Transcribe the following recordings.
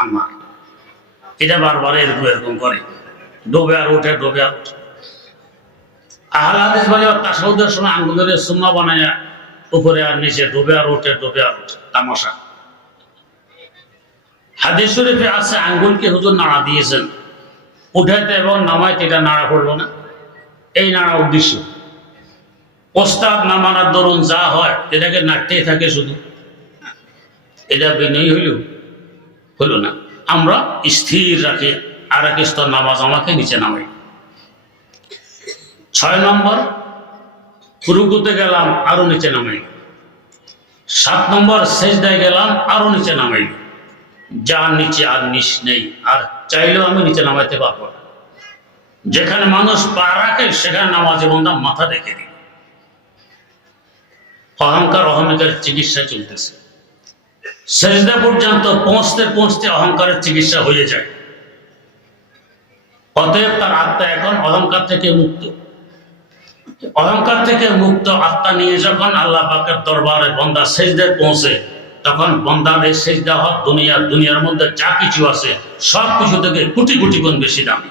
কান্না। এটা বারবার এরকম এরকম করে, ডোবে আর ওঠে, ডোবে আর ওঠে। আহলে হাদিস বলে তাশাহুদের সময় আঙ্গুলের সুন্নাহ বানায় উপরে আর নিচে ডোবে আর ওঠে, ডোবে আর ওঠে, তামাশা। হাদিস শরীফে আছে আঙ্গুলকে হুজুর নাড়া দিয়েছেন, উঠাইতে এবং নামাইতে, এটা নাড়া করবো না, এই নাড়া উদ্দেশ্য। ওস্তাদ না মানার দরুন যা হয় এটাকে নাড়তেই থাকে শুধু, এটা বিনয়ী হইল না। আমরা স্থির রাখি আর এক স্তর নামাজ আমাকে নিচে নামাই। 6 নম্বর, রুকুতে গেলাম আরো নিচে নামাই। 7 নম্বর, সেজদায় গেলাম আরো নিচে নামাই। যার নিচে আর নিচ নেই, আর চাইলেও আমি নিচে নামাইতে পারবো না। যেখানে মানুষ পা রাখে সেখানে নামাজে বন্ধা মাথা রেখে দিই। অহংকার অহমিকার চিকিৎসা চলতেছে, সেজদা পর্যন্ত পৌঁছতে পৌঁছতে অহংকারের চিকিৎসা হয়ে যায়। অতএব তার আত্মা এখন অহংকার থেকে মুক্ত। অহংকার থেকে মুক্ত আত্মা নিয়ে যখন আল্লাহ পাকের দরবারে বন্দা সেজদায় পৌঁছে, তখন বন্দার এই সেজদা হক দুনিয়ার মধ্যে যা কিছু আছে সব কিছু থেকে কোটি কোটি গুণ বেশি দামি।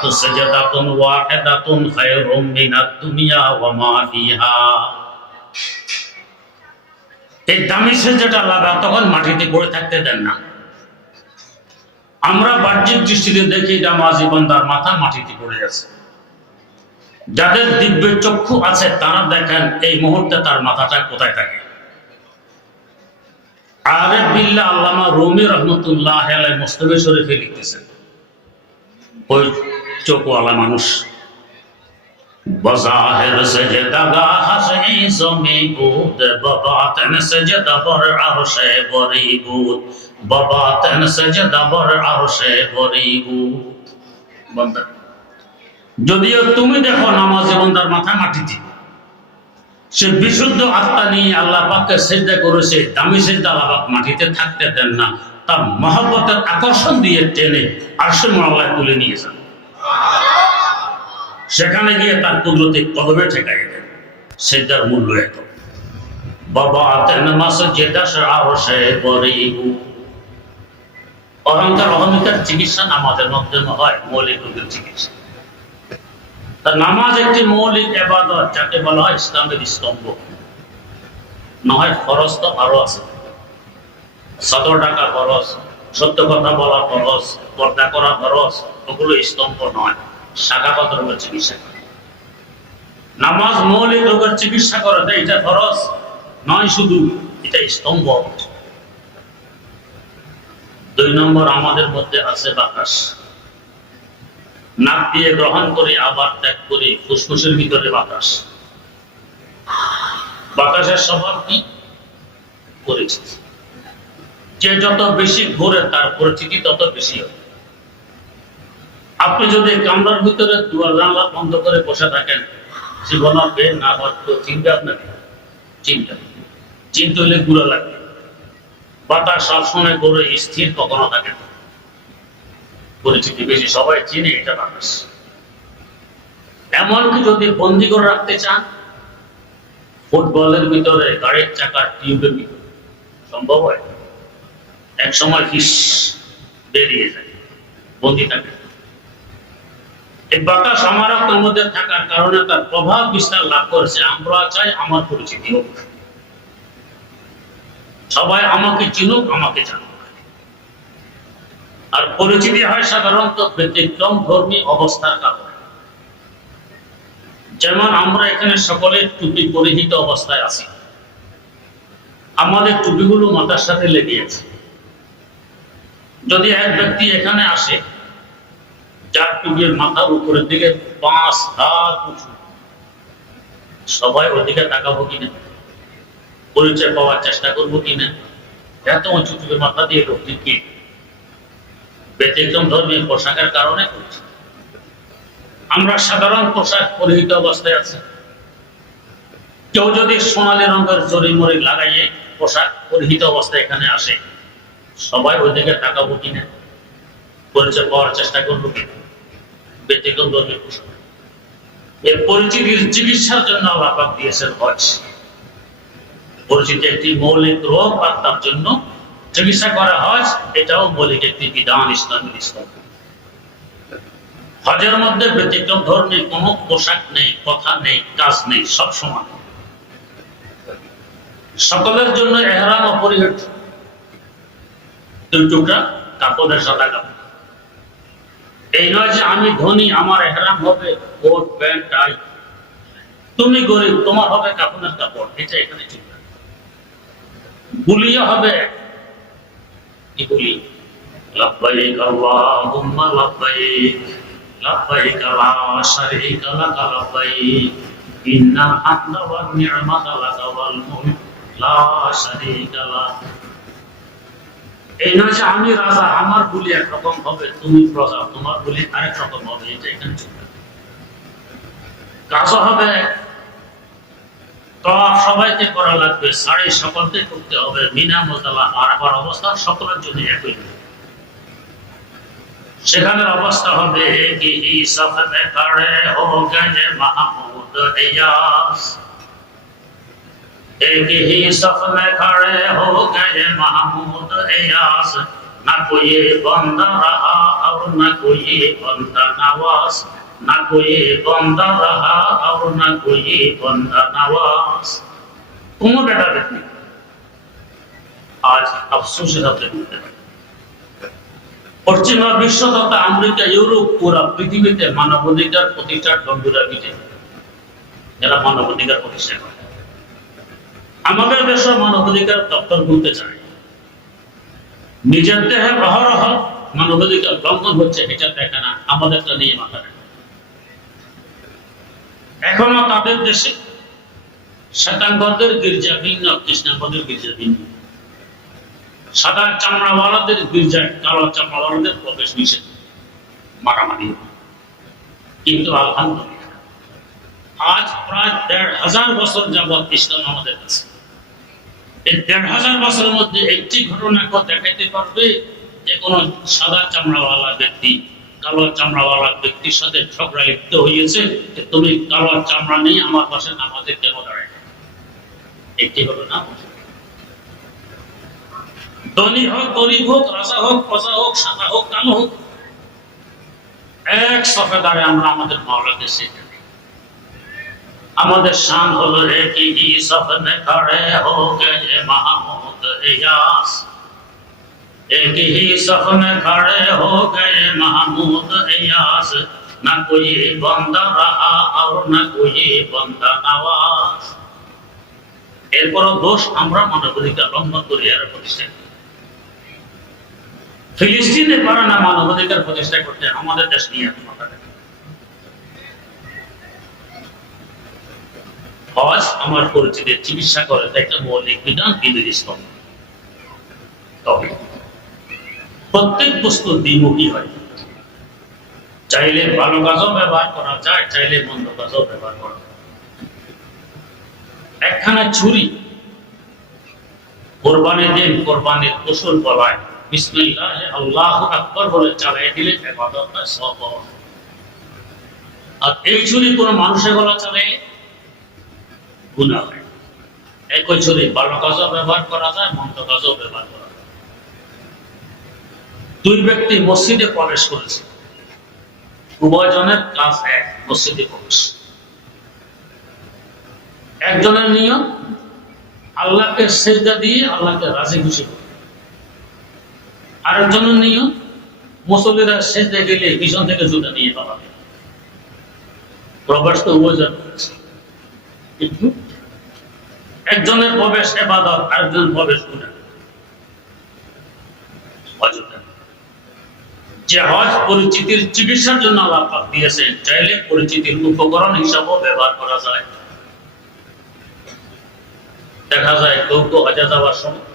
তো সাজদাতুন ওয়াহিদাতুন খায়রুম মিনাদ দুনিয়া ওয়া মা ফিহা। এই দামি সেজদাটা লাগা তখন মাটিতে পড়ে থাকতে দেন না। আমরা বাহ্যিক দৃষ্টিতে দেখি নামাজি বান্দার মাথা মাটিতে পড়ে আছে। যাদের দিব্য চক্ষু আছে তারা দেখেন এই মুহূর্তে তার মাথাটা কোথায় থাকে। আরিফ বিল্লাহ আল্লামা রুমি রহমতুল্লাহ আলাইহি মুস্তাফা শরীফে লিখতেছেন, ওই চোখওয়ালা মানুষ বজাহির সেজদাগাহ হাসে জমি বুদ, বাবাতেন সেজদা বর আরশে বরিবুদ, বাবাতেন সেজদা বর আরশে বরিবুদ। বান্দা, যদিও তুমি দেখো নামাজে বান্দার মাথা মাটিতে, সে বিশুদ্ধ আত্মা নিয়ে আল্লাহ পাককে সেজদা করেছে, দামি সেজদা আল্লাহ পাক মাটিতে থাকতে দেন না, তার মহব্বতের আকর্ষণ দিয়ে টেনে আরশে মোয়াল্লায় তুলে নিয়েছেন। সেখানে গিয়ে তার কুদরতি কদমে ঠেকাই দেন। সেজদার মূল্য এত। বাবা তেন মাসজিদা আরশে বরিবুদ। অহংকার অহমিকার চিকিৎসা নামাজের মাধ্যমে হয়, মৌলিক রোগের চিকিৎসা। নামাজ একটি মৌলিক ইবাদত, যাকে বলা হয় ইসলামের স্তম্ভ। নয় ফরজ তো আরো আছে, 17 টাকা ফরজ, সত্য কথা বলা ফরজ, পর্দা করা ফরজ, ওগুলো স্তম্ভ নয়, শাখাগত রোগের চিকিৎসা করে। নামাজ মৌলিক রোগের চিকিৎসা করে, এটা ফরজ নয় শুধু, এটা স্তম্ভ। 2 নম্বর, আমাদের মধ্যে আছে বাতাস। নাক দিয়ে গ্রহণ করি আবার ত্যাগ করি, ফুসফুসের ভিতরে বাতাস। বাতাসের স্বভাব কি? পরিচিতি। যে যত বেশি ঘোরে তার পরিচিতি তত বেশি হয়। আপনি যদি কামরার ভিতরে দুয়ার জানলা বন্ধ করে বসে থাকেন, জীবন বের না হওয়ার তো চিন্তা আপনাকে চিন্তা হলে গুঁড়া লাগবে। বাতাস সবসময় ঘুরে, স্থির কখনো থাকে না। পরিচিতি বেশি, সবাই চিনে এটা বাতাস। এমনকি যদি বন্দি করে রাখতে চান, ফুটবলের ভিতরে গাড়ির চাকার টিউবের ভিতরে সম্ভব হয়? এক সময় ফিস বেরিয়ে যায়, বন্দি থাকে। এই বাতাস আমার আপনার মধ্যে থাকার কারণে তার প্রভাব বিস্তার লাভ করেছে। আমরা চাই আমার পরিচিতি হোক, সবাই আমাকে চিনুক, আমাকে জানুক। আর পরিচিতি হয় সাধারণত ব্যতিক্রম ধর্মী অবস্থার কারণে। যেমন আমরা এখানে সকলে টুপি পরিহিত অবস্থায় আছি, আমাদের টুপিগুলো মাথার সাথে লেগে আছে। যদি এক ব্যক্তি এখানে আসে যার টুপির মাথার উপরের দিকে 5 হাত উঁচু, সবাই ওদিকে তাকাবো কিনা, পরিচয় পাওয়ার চেষ্টা করবো কিনা? এত উঁচু টুপির মাথা দিয়ে লোকটি কি? ব্যতিক্রম ধর্মী পোশাকের কারণে করছি। আমরা সাধারণ পোশাক পরিহিত অবস্থায় আছি। কেউ যদি সোনালী রঙের জরিমরি লাগাইয়ে পোশাক পরিহিত অবস্থায় এখানে আসে, সবাই ওইদিকে তাকাবো কিনা, পরিচয় পাওয়ার চেষ্টা করবো কিনা? ব্যতিক্রম ধর্মী পোশাক। এই পরিচিতির চিকিৎসার জন্য আল্লাহ দিয়েছেন হজ। পরিচিতি একটি মৌলিক রোগ, আর তার জন্য চিকিৎসা করা হজ, এটাও মৌলিক একটি বিধান ইসলামের। হজের মধ্যে ব্যতিক্রম ধর্মী কোনো পোশাক নেই, কথা নেই, কাজ নেই, সব সমান। সকলের জন্য এহরাম অপরিহার্য, 2 টুকরা কাপড়ের সাদা কাপড়। এই নয় যে আমি ধনী, আমার এহরাম হবে কোট প্যান্ট টাই, তুমি গরিব, তোমার হবে কাপড়ের কাপড়, এটা এখানে ঠিক না। বুলিয়া হবে কি বলি, লাব্বাইক আল্লাহুম্মা লাব্বাইক লাব্বাইক লা শারীকা লাক লাব্বাইক ইন্নাল হামদা ওয়ান নি'মাতা লাক ওয়াল মুলক লা শারীকা লাক। এই নয় যে আমি রাজা, আমার বলি একরকম হবে, তুমি প্রজা, তোমার বলি আরেক রকম হবে, এটা এখানে ঠিক না। কাজও হবে, তওয়াফ সবাইকে করা লাগবে, সাড়ি সকলকে করতে হবে, মিনা মুজদালিফা আরাফার অবস্থা সকলের জন্য একই। সেখানের অবস্থা হবে কি সফে করে হো গয়ে মাহমুদ ইয়াস, एक ही सफ में खड़े हो गए महमूद इयास, न कोई बंदा रहा और न कोई बंदा नवाज, न कोई बंदा रहा और न कोई बंदा नवाज। কোনো ভেদাভেদ নেই। আজ আফসোসের হাতে পশ্চিমা বিশ্ব তথা আমেরিকা, ইউরোপ, পুরা পৃথিবীতে মানবাধিকার প্রতিষ্ঠার বন্ধুরা বিজয়ী, যারা মানবাধিকার প্রতিষ্ঠা করে। আমাদের দেশের মানবাধিকার দপ্তর বলতে চায়, নিজের দেহে অহরহ মানবাধিকার লঙ্ঘন হচ্ছে, এটা দেখে না, আমাদেরটা নিয়ে মাথা নেয়। এখনো তাদের দেশে শ্বেতাঙ্গদের গির্জা ভিন্ন, কৃষ্ণাঙ্গদের গির্জা ভিন্ন। সাদা চামড়াওয়ালাদের গির্জায় কালো চামড়াওয়ালাদের প্রবেশ নিষেধ, মারামারি। কিন্তু আলহামদুলিল্লাহ আজ প্রায় ১৫০০ বছর যাবৎ ইসলাম আমাদের কাছে। এই ১৫০০ বছরের মধ্যে একটি ঘটনা দেখাইতে পারবে যে কোন সাদা চামড়াওয়ালা ব্যক্তি কালো চামড়াওয়ালা ব্যক্তির সাথে ঝগড়া লিপ্ত হয়েছে যে তুমি কালো চামড়া নিয়ে আমার পাশে নামাজে কেন দাঁড়ায়? একটি ঘটনা। ধনী হোক গরিব হোক, রাজা হোক প্রজা হোক, সাদা হোক কালো হোক, এক সফে দাঁড়ে আমরা আমাদের মাওলাকে শিখে। আমাদের শান হলো একই ही सब में खड़े हो गए महमूद इयास, एक ही सब में खड़े हो गए महमूद इयास, ना कोई बंदा रहा और ना कोई बंदा नवाज। এরপর দোষ আমরা মানবাধিকার লঙ্ঘন করি এর প্রতিষ্ঠা। ফিলিস্তিনে পারে না মানবাধিকার প্রতিষ্ঠা করতে, আমাদের দেশ নিয়ে মাথা নেই। হজ আমার পরিচিত চিকিৎসা করে, একটা মৌলিক বিধান দিনের ইসলাম। তবে প্রত্যেক বস্তু দ্বিমুখী হয়, চাইলে ভালো কাজও ব্যবহার করা যায়, চাইলে মন্দ কাজও ব্যবহার করা যায়। একখানা ছুরি কোরবানির দিন কোরবানির পশুর গলায় বিসমিল্লাহ আল্লাহু আকবার বলে চালিয়ে দিলে ইবাদতটা সওয়াব। আর এই ছুরি কোনো মানুষের গলা চালিয়ে গুনাহ হয়। একই ছুরি ভালো কাজও ব্যবহার করা যায়, মন্দ কাজও ব্যবহার করা যায়। 2 ব্যক্তি মসজিদে প্রবেশ করেছে, উভয়জনের কাজ এক, মসজিদে প্রবেশ। একজনের নিয়ত আল্লাহকে সিজদা দিয়ে আল্লাহকে রাজি খুশি করে, আরেকজনের নিয়ত মুসল্লিরা সিজদা গেলে পিছন থেকে জুতা নিয়ে পালাবে। প্রবেশ তো উভয়জন করেছে, কিন্তু একজনের প্রবেশ ইবাদত, আরেকজনের প্রবেশ গুনাহ। যে হজ পরিচিতির চিকিৎসার জন্য আল্লাহ পাক দিয়েছেন, চাইলে পরিচিতির উপকরণ হিসাবেও ব্যবহার করা যায়। দেখা যায় কেউ হজে যাওয়ার সময়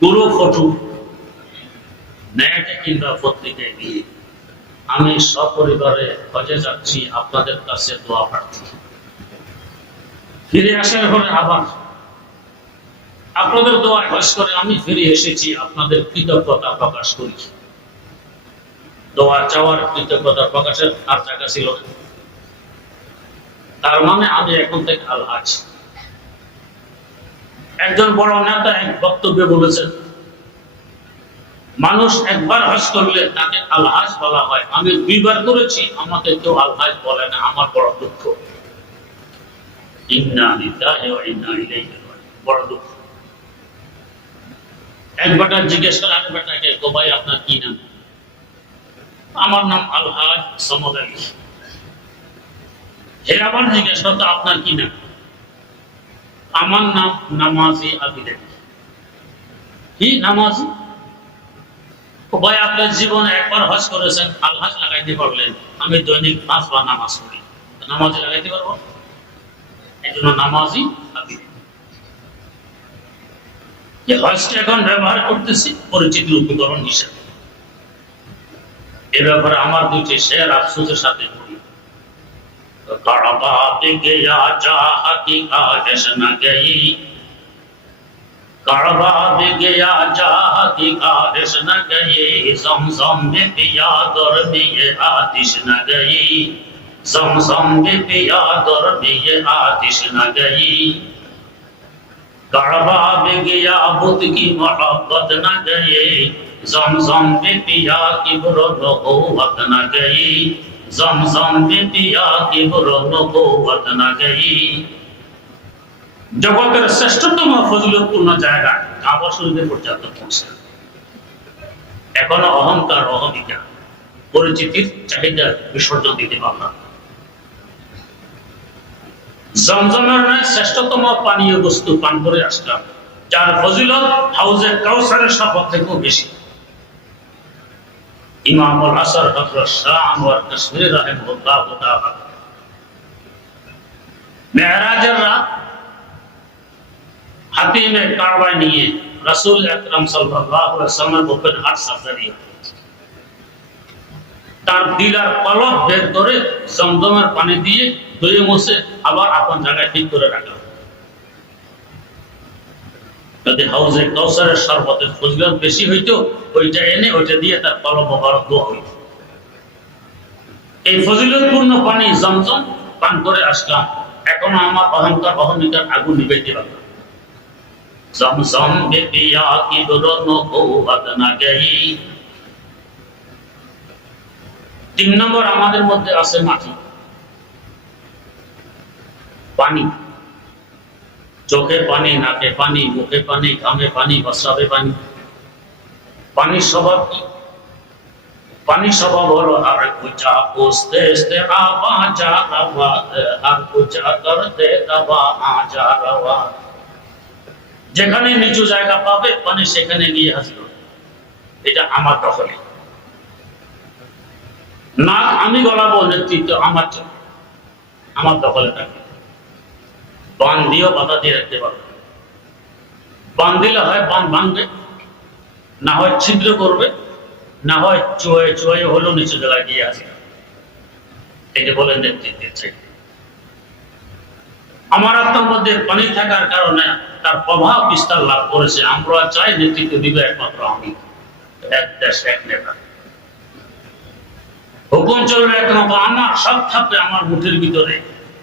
পুরো ফটো নেটে কিংবা পত্রিকায় দিয়ে আমি সপরিবারে হজে যাচ্ছি, আপনাদের কাছে দোয়া প্রার্থী। ফিরে আসার পরে আবার আপনাদের দোয়ায় হজ করে আমি ফিরে এসেছি, আপনাদের কৃতজ্ঞতা প্রকাশ করি। দোয়া চাওয়ার কৃতজ্ঞতা প্রকাশের আর জায়গা ছিল না। তার মানে আমি এখন থেকে আল হাজ। একজন বড় নেতা এক বক্তব্যে বলেছেন, মানুষ একবার হজ করলে তাকে আলহাজ বলা হয়, আমি 2বার করেছি, আমাকে কেউ আলহাজ বলে না, আমার বড় দুঃখ। ইন্না লিল্লাহি ওয়া ইন্না ইলাইহি রাজিউন, বড় দুঃখ। এক বেটা জিজ্ঞেস করে আরেক বেটাকে, ভাই আপনার কি নাম? আমার নাম আলহাজ সমদ আলী। হে আবার জিজ্ঞেস করতো আপনার কি নাম? আমার নাম নামাজি আবিদ আলী। কি নামাজি? ভাই আপনার জীবনে একবার হজ করেছেন, আলহাজ লাগাইতে পারলেন, আমি দৈনিক 5 বার নামাজ পড়ি, নামাজি লাগাইতে পারবো? এই জন্য নামাজি আবিদ। যে হজটা এখন ব্যবহার করতেছি পরিচিতির উপকরণ হিসেবে। এ ব্যাপারে আমার 2টি শের আফসোসের সাথে পড়ি। কাবা पे गया जहाँ की ख्वाहिश न गई, काबा पे गया जहाँ की ख्वाहिश न गई, ज़मज़म में पिया दर में ये आतिश न गई, ज़मज़म में पिया दर में ये आतिश न गई, काबा पे गया बुत की मोहब्बत न गई, ज़मज़म में पिया किब्र नबुव्वत न गई, ज़मज़म में पिया किब्र नबुव्वत न गई। জগতের শ্রেষ্ঠতম ফজিলতপূর্ণ জায়গা কাবা শরীফে পর্যন্ত পৌঁছে, এখনো অহংকার অহমিকা পরিচিতির চাহিদা বিসর্জন দিতে পারলাম। জমজমের নয় শ্রেষ্ঠতম পানীয় বস্তু পান করে আসলাম, যার ফজিলত হাউজে কাউসারের শপথ থেকেও বেশি। ইমাম আল আসর হযরত শাহ আনোয়ার কাশ্মীরি রাহিমাহুল্লাহ তাআলা মেরাজের রাত হাতিমে কাবা নিয়ে রাসূল আকরাম সাল্লাল্লাহু আলাইহি ওয়াসাল্লামের বুকের হাট সাফারি, তার দিলার কলব বের করে জমজমের পানি দিয়ে ধুয়ে মুছে আবার আপন জায়গায় ঠিক করে রাখা। যদি হাউজে কাউসারের শরবতের ফজিলত বেশি হইতো, ওইটা এনে ওইটা দিয়ে তার কলব মোবারক ধোয়া হইতো। এই ফজিলতপূর্ণ পানি জমজম পান করে আসলাম, এখনো আমার অহংকার অহমিকার আগুন নিভাইতে পারলাম। জমজম মে পিয়া কিব্র নবুওয়াত না গই। 3 নম্বর আমাদের মধ্যে আছে মাটি, পানি। চোখে পানি, নাকে পানি, মুখে পানি, ঘামে পানি, প্রস্রাবে পানি। পানির স্বভাব কি? পানির স্বভাব হলো আর কুচা পোস্তে ইস্তে আবা যা রাওয়া, আর কুচা করতে দবা আজা রাওয়া। যেখানে নিচু জায়গা পাবে পানি সেখানে গিয়ে হাজির হবে, এটা আমার দখলে। নাক আমি গলাবো, নেতৃত্ব আমার জন্য, আমার দখলে থাকে। বান দিয়েও বাধা দিয়ে রাখতে পারবে। বান দিলে হয় বান ভাঙবে, না হয় ছিদ্র করবে, না হয় চুয়ে চুয়ে হলো নিচু জায়গায় গিয়ে আসবে। এটা বলে নেতৃত্বের চাই। আমার আত্মার মধ্যে পানি থাকার কারণে তার প্রভাব বিস্তার লাভ করেছে। আমরা চাই নেতৃত্ব দিবে একমাত্র আমি, এক দেশ এক নেতা। হুকুম চলবে একমাত্র আমার, সব থাকবে আমার মুঠের ভিতরে,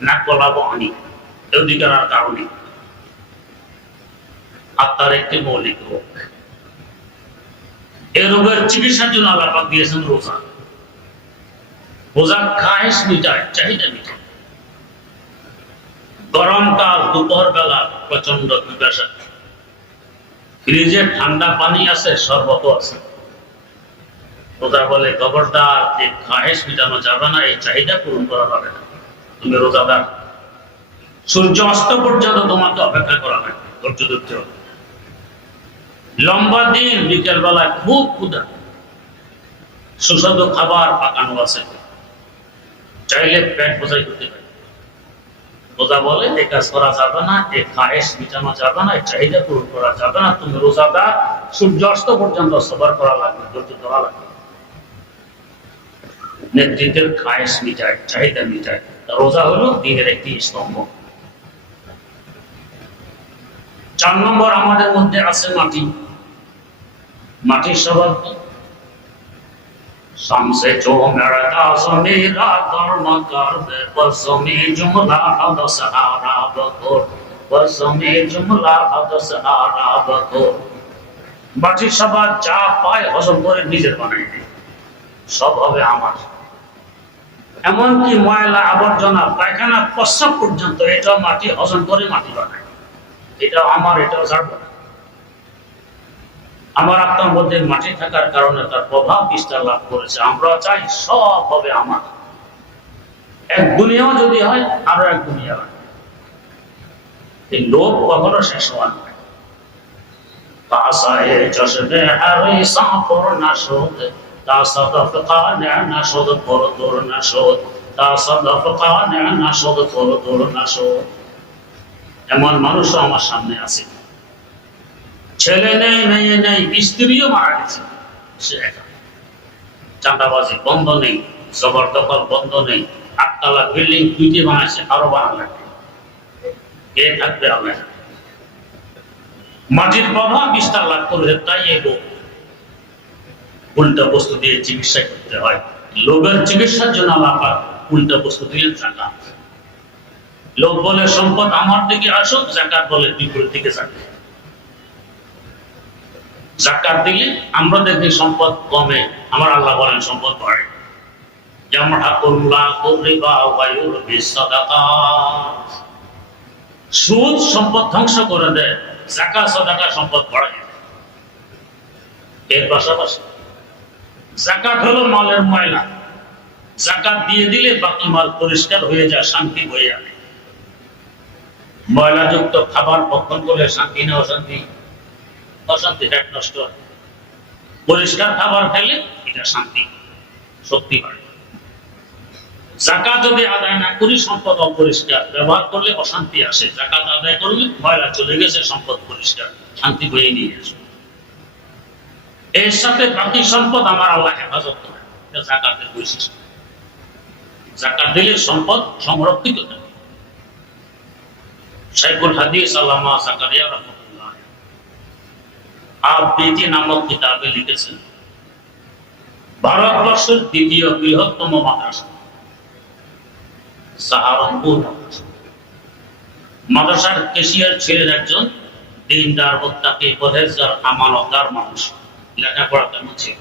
নাক গলাবো আমি, অধিকার আর কারণে। আত্মার একটি মৌলিক রোগ, এই রোগের চিকিৎসার জন্য আল্লাহ পাক দিয়েছেন রোজা। রোজা খায়েশ মিটায়, চাহিদা মিটায়। গরমকাল দুপুর বেলা প্রচন্ড পিপাসা, ফ্রিজে ঠান্ডা পানি আছে, শরবত আছে। রোজা বলে খবরদার, এই খায়েশ মিটানো যাবে না, এই চাহিদা পূরণ করা যাবে না। তুমি রোজাদার, সূর্য অস্ত পর্যন্ত তোমাকে অপেক্ষা করা হয়, ধৈর্য ধরতে হবে। লম্বা দিন, বিকেল বেলায় খুব ক্ষুধা, সুস্বাদু খাবার পাকানো আছে, চাইলে পেট বোঝাই করতে পারে। রোজা বলে এই কাজ করা যাবে না, এই খায়েশ মিটানো যাবে না, এই চাহিদা পূরণ করা যাবে না। তুমি রোজাদার, সূর্য অস্ত পর্যন্ত সবার করা লাগবে, ধৈর্য ধরা লাগবে। নেতৃত্বের খায়েশ মিটায়, চাহিদা মিটায়। রোজা হলো দিনের একটি স্তম্ভ। 4 নম্বর আমাদের মধ্যে আছে মাটি। মাটির স্বভাব কি? শামসে जो मेरा समीरा धर्म कर दे बसमी जुमला हद सहारा बकोर ওয়াসমে জুমলা হাদস আরাব কো বাকি সবার যা পায় হজম করে নিজের বানাই নেয়, সব হবে আমার। এমনকি ময়লা আবর্জনা পায়খানা প্রস্রাব পর্যন্ত এটাও মাটি হজম করে মাটি বানায়, এটাও আমার, এটাও ছাড়বো না। আমার আত্মার মধ্যে মাটি থাকার কারণে তার প্রভাব বিস্তার লাভ করেছে। আমরা চাই সব হবে আমার। এক দুনিয়াও যদি হয় আরো এক দুনিয়া হয়, এই লোভ কখনো শেষ হওয়া নয়। তাসায়ে চশমে হারি সাফর নাশদ তাসাদফ কানে নাশদ পরদুর নাশদ তাসাদফ কানে নাশদ পরদুর নাশদ। এমন মানুষও আমার সামনে আছে, ছেলে নেই, মেয়ে নেই, স্ত্রীও মারা গেছে, সে একা। চাঁদাবাজি বন্ধ নেই, জবরদখল বন্ধ নেই, 8 তলা বিল্ডিং 2টি বানাইছে, আরো বানানো লাগবে। কে থাকবে? আল্লাহ। মাটির প্রভাব বিস্তার লাভ করেছে, তাই এই লোক উল্টা বস্তু দিয়ে চিকিৎসা করতে হয়। লোকের চিকিৎসার জন্য আল্লাহ পাক উল্টা বস্তু দিলেন যাকাত। লোক বলে সম্পদ আমার দিকে আসুক, যাকাত বলে বিপরীত দিকে যাবে। যাকাত দিলে আমরা দেখি সম্পদ কমে, আমার আল্লাহ বলেন সম্পদ বাড়ে। সুদ সম্পদ ধ্বংস করে দেয়, যাকাত সাদাকা সম্পদ বাড়ায়। এর পাশাপাশি যাকাত হলো মালের ময়লা, যাকাত দিয়ে দিলে বাকি মাল পরিষ্কার হয়ে যায়, শান্তি হয়ে আনে। ময়লাযুক্ত খাবার ভক্ষণ করলে শান্তি না অশান্তি? অশান্তি, পেট নষ্ট হয়। পরিষ্কার খাবার খেলে এটা শান্তি, শক্তি হয়। যাকাত যদি আদায় না করি সম্পদ অপরিষ্কার, ব্যবহার করলে অশান্তি আসে। যাকাত আদায় করলে ময়লা চলে গেছে, সম্পদ পরিষ্কার, শান্তি বয়ে নিয়ে আসে। এর সাথে বাকি সম্পদ আমার আল্লাহ হেফাজত করে, এটা যাকাতের বৈশিষ্ট্য। যাকাত দিলে সম্পদ সংরক্ষিত থাকে। শাইখুল হাদিস আল্লামা জাকারিয়া রাহমাতুল্লাহ আবদিতি নামক কিতাবে লিখেছেন, ভারতবর্ষের দ্বিতীয় বৃহত্তম মাদ্রাসা সাহারানপুর মাদ্রাসা। মাদ্রাসার কেশিয়ার ছিলেন একজন দিনদার, মুত্তাকি, পরহেজগার, আমানতদার মানুষ। লেখাপড়া কেমন ছিল?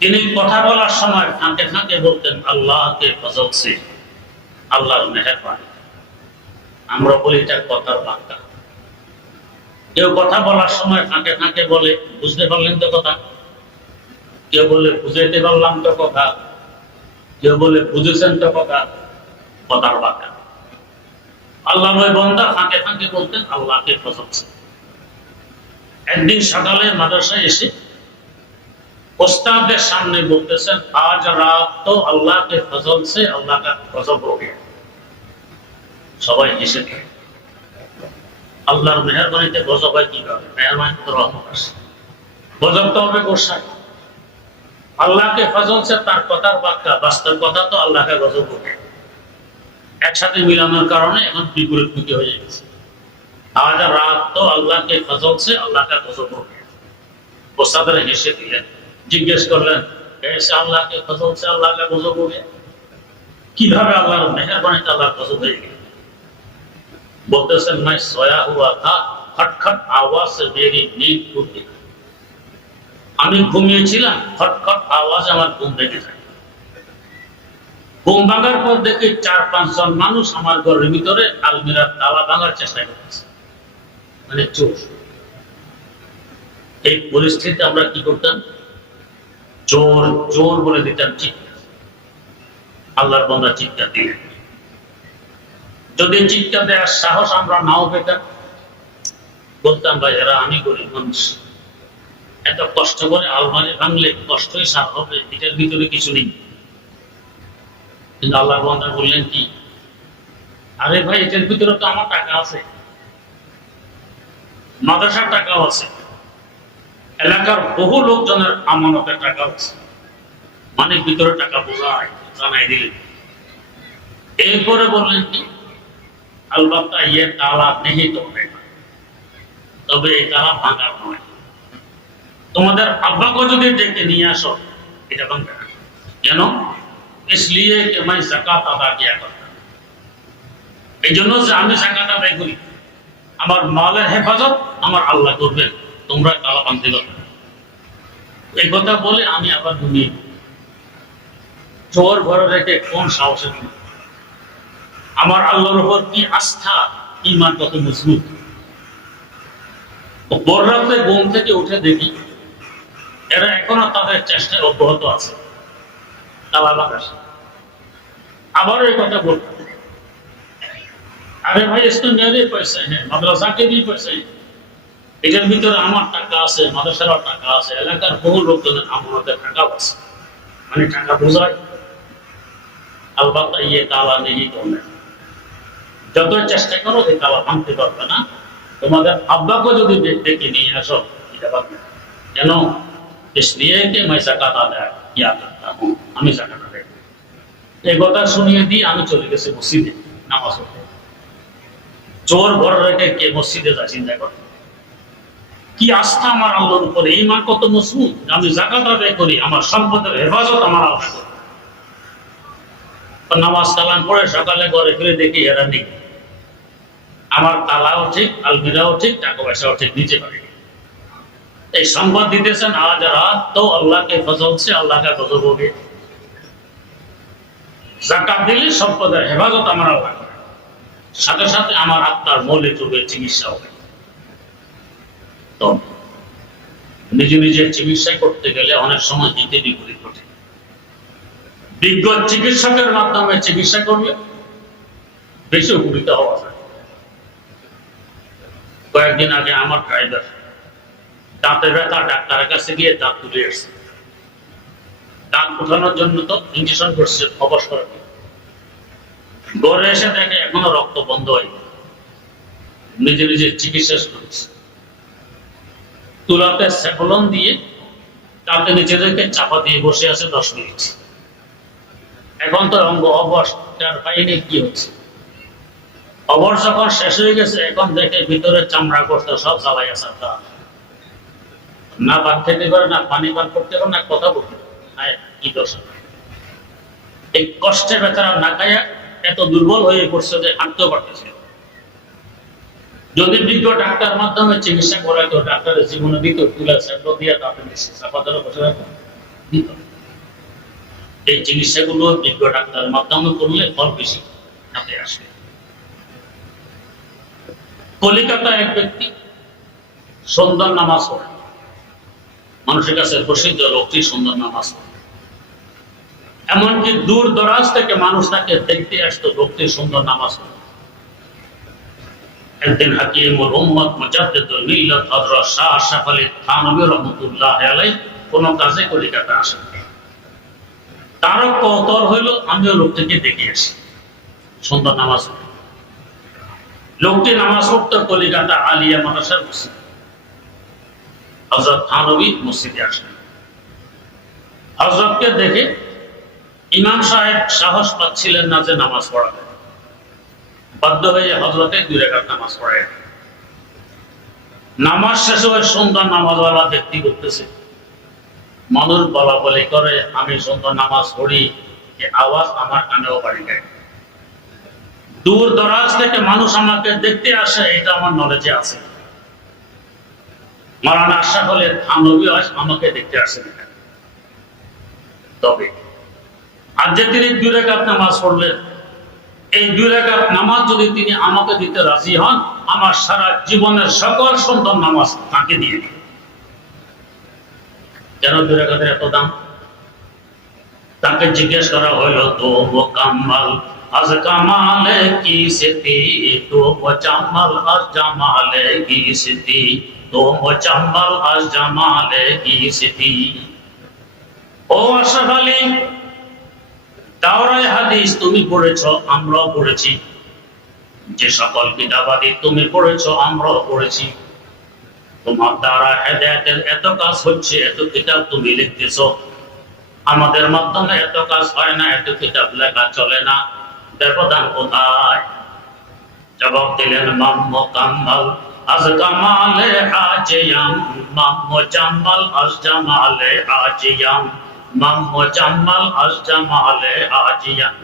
তিনি কথা বলার সময় ফাঁকে ফাঁকে বলতেন আল্লাহকে ফজল সে, আল্লাহর মেহেরবানি। আমরা বলি এটা কথার বাক্যা। কেউ কথা বলার সময় ফাঁকে ফাঁকে বলে বুঝতে পারলেন তো কথা, কেউ বলে বুঝাইতে পারলাম তো কথা, কেউ বলে বুঝেছেন তো কথা, কথার বাক্যা। আল্লাহ বান্দা ফাঁকে ফাঁকে বলতেন আল্লাহকে ফজল সে। একদিন সকালে মাদ্রাসায় এসে ওস্তাদের সামনে বলতেছেন আজ রাত তো আল্লাহকে ফজল সে, আল্লাহ কা গজব হো গয়া। সবাই হেসে থাকে। আল্লাহর মেহেরবানিতে গজব হয় কিভাবে? মেহেরবানি তো রহমত আসে, গজব তো হবে গোসায়। আল্লাহকে ফজল সে তার কথার বাক্যা, বাস্তব কথা তো আল্লাহকে গজব হো গয়া। একসাথে মিলানোর কারণে এখন বিপরীতমুখী হয়ে গেছে। আজ রাত তো আল্লাহকে ফজল সে, আল্লাহ কা গজব হো গয়া। ওস্তাদরা হেসে দিলেন, জিজ্ঞেস করলেন এসে আল্লাহকে ফজল সে, আল্লাহ কা গজব হো গয়া, কিভাবে আল্লাহর মেহেরবানিতে আল্লাহর গজব হয়ে গেল? बोलतेसन मैं सोया हुआ था, खटखट आवाज से मेरी नींद टूट गई। আমি ঘুমিয়েছিলাম, খটখট আওয়াজে আমার ঘুম ভেঙে যায়। ঘুম ভাঙার পর দেখি 4-5 জন মানুষ আমার ঘরের ভিতরে আলমিরার তালা ভাঙার চেষ্টা করতেছে, মানে চোর। এই পরিস্থিতিতে আমরা কি করতাম? চোর চোর বলে দিতাম চিৎকার। আল্লাহর বান্দা চিৎকার দিলেন। যদি চিৎকার দেওয়ার সাহস আমরা নাও পেতাম, বলতাম ভাই এরা আমি গরিব মানুষ, এত কষ্ট করে আলমারি ভাঙলে কষ্টই সার হবে, এটার ভিতরে কিছু নেই। কিন্তু আল্লাহর বান্দা বললেন কি, আরে ভাই এটার ভিতরে তো আমার টাকা আছে, মাদ্রাসার টাকাও আছে, এলাকার বহু লোকজনের আমানতের টাকা আছে, মানে ভিতরে টাকা বোঝায়, জানাই দিলেন। এরপরে বললেন কি, अलबत्ता ये ताला नहीं तोड़ेगा, তবে এই তালা ভাঙার নয়। তোমাদের আব্বাকে যদি ডেকে নিয়ে আসো, এটা ভাঙবে না। কেন? इसलिए कि मैं ज़कात अदा किया करता। এই জন্য যে আমি জাকাত আদায় করি, আমার মালের হেফাজত আমার আল্লাহ করবেন, তোমরা কালা বান্ধি করবে। এই কথা বলে আমি আবার ঘুমিয়ে চোর ঘরে রেখে কোন সাহসে আমার আল্লাহর উপর কি আস্থা, ইমান কত মজবুত। ভোর রাতে ঘুম থেকে উঠে দেখি এরা এখনো তাদের চেষ্টায় অব্যাহত আছে। আবারও এই কথা বলব, আরে ভাই ইসলামের পয়সা, হ্যাঁ মাদ্রাসাকে দিয়ে পয়সা, এটার ভিতরে আমার টাকা আছে, মাদ্রাসার টাকা আছে, এলাকার বহু লোকজনের আমাদের টাকা আছে, মানে টাকা বোঝায়। আলবাত্তা ইয়ে তালা নেই তোমরা যত চেষ্টা করো এই তালা ভাঙতে পারবে না। তোমাদের আব্বাকে যদি ডেকে নিয়ে আসো এটা পারবে কেন, इसलिए कि मैं ज़कात अदा किया करता हूँ, আমি জাকাত আদায় করি। এই কথা শুনিয়ে দিয়ে আমি চলে গেছি মসজিদে নামাজ পড়তে। চোর ঘর রেখে কে মসজিদে যায় চিন্তা করতে, কি আস্থা আমার আল্লাহর উপরে, ঈমান কত মজবুত। আমি জাকাত আদায় করি, আমার সম্পদের হেফাজত আমার আল্লাহ করে। নামাজ কালাম পড়ে সকালে ঘরে ফিরে দেখি এরা নেই। আমার তালাও ঠিক, আলমিরাও ঠিক, টাকা পয়সাও ঠিক, নিচে পারে। এই সংবাদ দিতেছেন আজ রাত তো আল্লাহকে ফজল সে আল্লাহ কা গজব हो गया। যাকাত দিলে সম্পদের হেফাজত আমার আল্লাহ করে, সাথে সাথে আমার আত্মার মৌলিক রোগের চিকিৎসা হবে। তো নিজে নিজে চিকিৎসা করতে গেলে অনেক সময় হিতে বিপরীত ঘটে। বিজ্ঞ চিকিৎসকের মাধ্যমে চিকিৎসা করলে বেশি উপকৃত হওয়া যায়। কয়েকদিন আগে আমার ড্রাইভার দাঁতের ব্যথা, ডাক্তারের কাছে গিয়ে দাঁত তুলে আসছে। দাঁত উঠানোর জন্য তো ইঞ্জেকশন করছে অবসর, ঘরে এসে দেখে এখনো রক্ত বন্ধ হয়নি। নিজে নিজে চিকিৎসা করছে, তুলাতে স্যাভলন দিয়ে দাঁতে নিচে রেখে চাপা দিয়ে বসে আছে 10 মিনিট। এখন তো অঙ্গ অবস্থার পাইনি কি হচ্ছে। অবর যখন শেষ হয়ে গেছে, এখন দেখে ভিতরে চামড়া করতে সব জ্বালাই আছে। না ভাত খেতে পারে, না পানি পান করতে পারে, না কথা বলতে পারে। কি দোষ, এই কষ্টে বেচারা না খাইয়া এত দুর্বল হয়ে পড়ছে যে হাঁটতেও পারতেছে। যদি বিজ্ঞ ডাক্তার মাধ্যমে চিকিৎসা করায় তো ডাক্তারের জীবনে দিত তুলা স্যাপলো দিয়ে তাতে চাপাতারও বসে দিত। এই চিকিৎসাগুলো বিজ্ঞ ডাক্তারের মাধ্যমে করলে ফল বেশি হাতে আসে। কলিকাতা এক ব্যক্তি সুন্দর নামাজ পড়ে, মানুষের কাছে প্রসিদ্ধ লোকটি সুন্দর নামাজ পড়ে। এমনকি দূর দরাজ থেকে মানুষ তাকে দেখতে আসতো, লোকটি সুন্দর নামাজ পড়ে। একদিন হাকিমুল উম্মত মুজাদ্দিদুল মিল্লাত হযরত শাহ আশরাফ আলী থানভী রাহমাতুল্লাহ আলাইহি কোন কাজে কলিকাতা আসেন। তারও কৌতূহল হইল আমিও লোকটিকে দেখে আসি, সুন্দর নামাজ পড়ে। লোকটি নামাজ পড়তো কলিকাতা আলিয়া মাদ্রাসার মসজিদ। হযরত থানভী মসজিদে আসলেন। হযরতকে দেখে ইমাম সাহেব সাহস পাচ্ছিলেন না যে নামাজ পড়াবে। বাধ্য হয়ে হযরতে 2 রাকাত নামাজ পড়ে। নামাজ শেষ হয়ে সুন্দর নামাজওয়ালা ব্যক্তি করতেছে, মানুষ বলা বলি করে আমি সুন্দর নামাজ পড়ি, এই আওয়াজ আমার কানেও বাড়ি যায়। দূর দরাজ থেকে মানুষ আমাকে দেখতে আসে, এটা আমার নলেজে আছে। মাওলানা আশরাফ আলী থানভী আমাকে দেখতে আসে না। তবে আজ যে তিনি 2 রাকাত নামাজ পড়লেন, এই 2 রাকাত নামাজ যদি তিনি আমাকে দিতে রাজি হন, আমার সারা জীবনের সকল সুন্দর নামাজ তাকে দিয়ে দিই। কেন 2 রাকাতের এত দাম? তাকে জিজ্ঞেস করা হলো, তো মোকাম্মল আজ কামালে কি সিতি, তো মোজাম্মল আজ জামালে কি সিতি, তো মোজাম্মল আজ জামালে কি সিতি। ও আশরাফ আলী, দাওরায়ে হাদিস তুমি পড়েছো, আমরাও পড়েছি। যে সকল কিতাবাদি তুমি পড়েছো, আমরাও পড়েছি। তোমার দ্বারা হেদায়েতের এত কাজ হচ্ছে, এত কিতাব তুমি লিখতেছো, আমাদের মাধ্যমে এত কাজ হয় না, এত কিতাব লেখা চলে না, ব্যবধান কোথায়? জবাব দিলেন, মাম মুকাম্মাল আজ কামালে হাজিয়াম, মাম মুজাম্মাল আজ জামালে হাজিয়াম, মাম মুজাম্মাল আজ জামালে হাজিয়াম।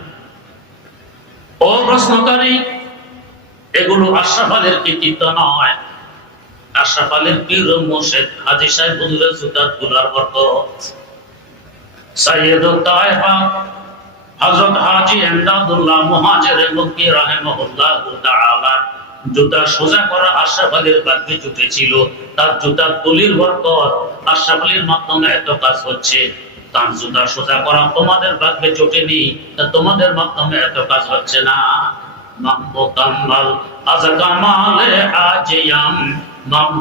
ও প্রশ্নকারী, এগুলো আশরাফ আলীর কৃতিত্ব নয়, আশরাফ আলীর পীর মুর্শিদ হাজী সাহেব হুজুরের জুতার তুলার বরকত। সাইয়্যিদুত তায়েফা হযরত হাজী ইমদাদুল্লাহ মুহাজিরে মক্কি রাহিমাহুল্লাহু তাআলা জুতা সোজা করা আশরাফ আলীর ভাগ্যে জুটেছিল। তার জুতার তুলির বরকত, আশরাফ আলীর মাধ্যমে এত কাজ হচ্ছে। তার জুতা সোজা করা তোমাদের ভাগ্যে জোটেনি, তোমাদের মাধ্যমে এত কাজ হচ্ছে না। মুকাম্মাল আজ কামালে আজিয়াম,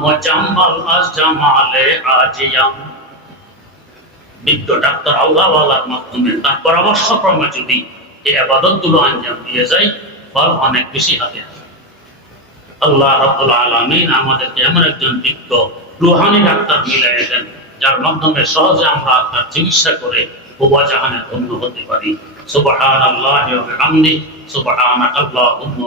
মুজাম্মাল আজ জামালে আজিয়াম। বিজ্ঞ ডাক্তার আল্লাহওয়ালার মাধ্যমে তার পরামর্শ ক্রমে যদি এই ইবাদতগুলো আঞ্জাম দিয়ে যায়, ফল অনেক বেশি হাতে আসে। আল্লাহ রাব্বুল আলামিন আমাদেরকে এমন একজন বিজ্ঞ রুহানি ডাক্তার মিলাই দেন, যার মাধ্যমে সহজে আমরা আপনার চিকিৎসা করে উভয় জাহানে ধন্য হতে পারি। সুবহানাল্লাহি ওয়া বিহামদিহি, সুবহানাকাল্লাহুম্মা